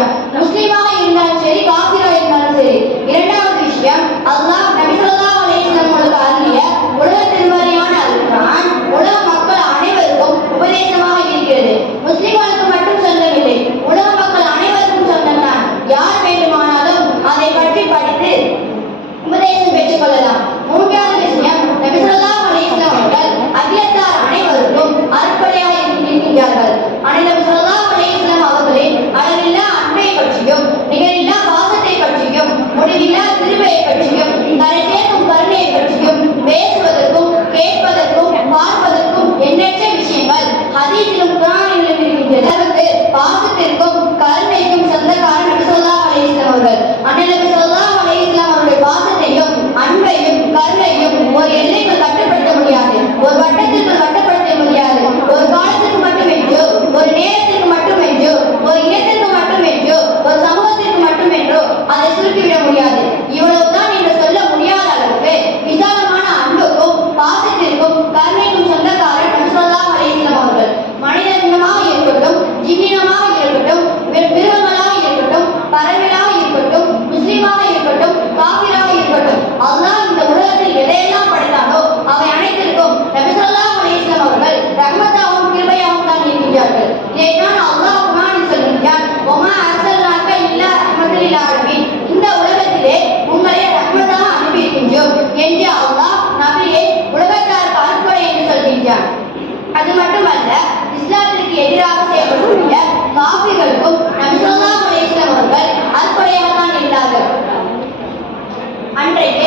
vida செய்தான் அது மட்டுமல்ல இஸ்லாத்திற்கு எதிராக செயல்படும் உள்ள காபிர்களுக்கும் நபிசல்லா அவர்கள் அற்புடையாக தான் இருந்தார்கள். அன்றைக்கு